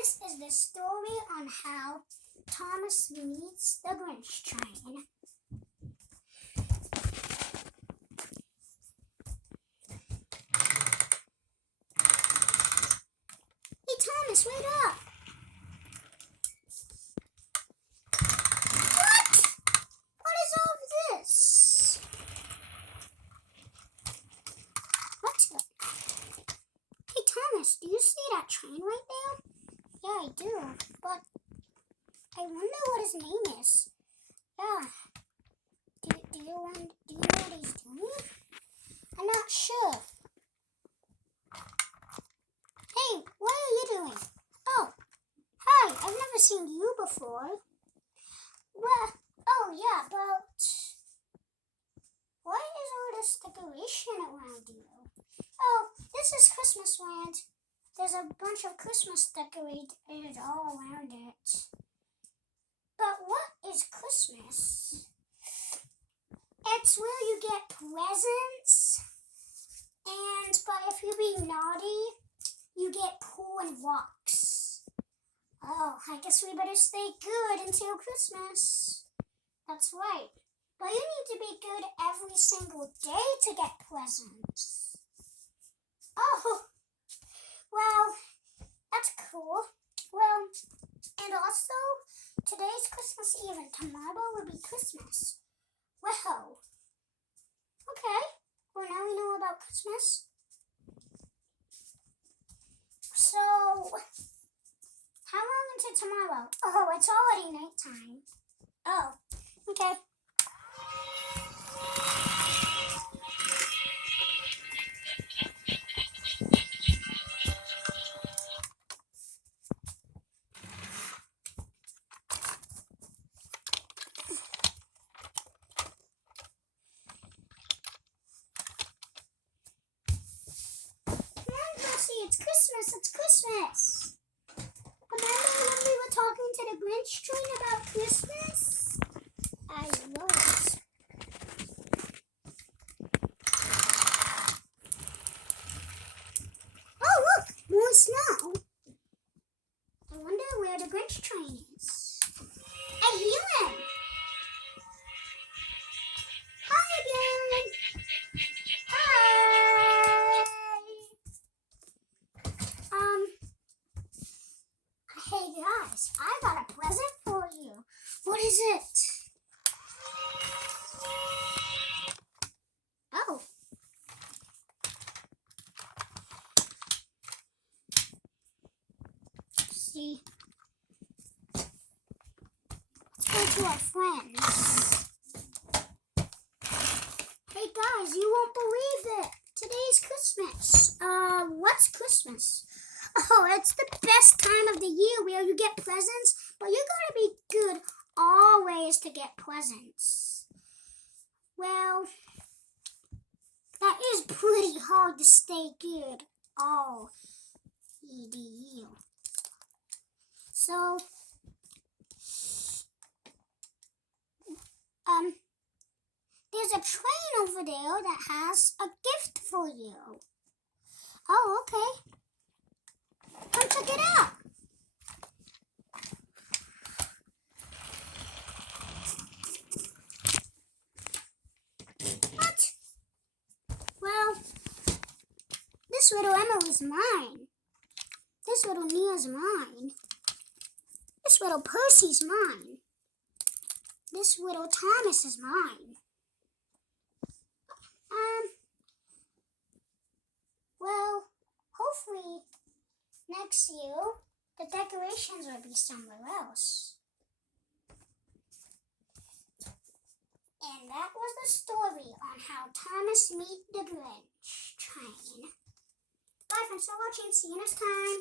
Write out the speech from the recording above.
This is the story on how Thomas meets the Grinch train. Hey Thomas, wait up! What? What is all this? What's that? Hey Thomas, do you see that train right there? Yeah, I do, but I wonder what his name is. Yeah. Do you know what he's doing? I'm not sure. Hey, what are you doing? Oh, hi, I've never seen you before. Well, oh yeah, but what is all this decoration around you? Oh, this is Christmas land. There's a bunch of Christmas decorated all around it. But what is Christmas? It's where you get presents, but if you be naughty, you get pool and rocks. Oh, I guess we better stay good until Christmas. That's right. But you need to be good every single day to get presents. Oh, well, that's cool. Well, and also, today's Christmas Eve and tomorrow will be Christmas. Well, okay. Well, now we know about Christmas. So, how long until tomorrow? Oh, it's already nighttime. Oh, okay. It's Christmas, it's Christmas. Remember when we were talking to the Grinch train about Christmas? I was. Oh, look, more snow. I wonder where the Grinch train is. I hear him. Hi again. Hi. Hey guys, I got a present for you. What is it? Oh. See. Let's go to our friends. Hey guys, you won't believe it. Today's Christmas. What's Christmas? Oh, it's the best time of the year where you get presents, but you gotta be good always to get presents. Well, that is pretty hard to stay good all the year. So, there's a train over there that has a gift for you. Oh, okay. Come check it out. What? Well, this little Emily's mine. This little Mia's mine. This little Percy's mine. This little Thomas is mine. Well, hopefully next year, the decorations will be somewhere else. And that was the story on how Thomas meet the Grinch train. Bye, thanks for watching. See you next time.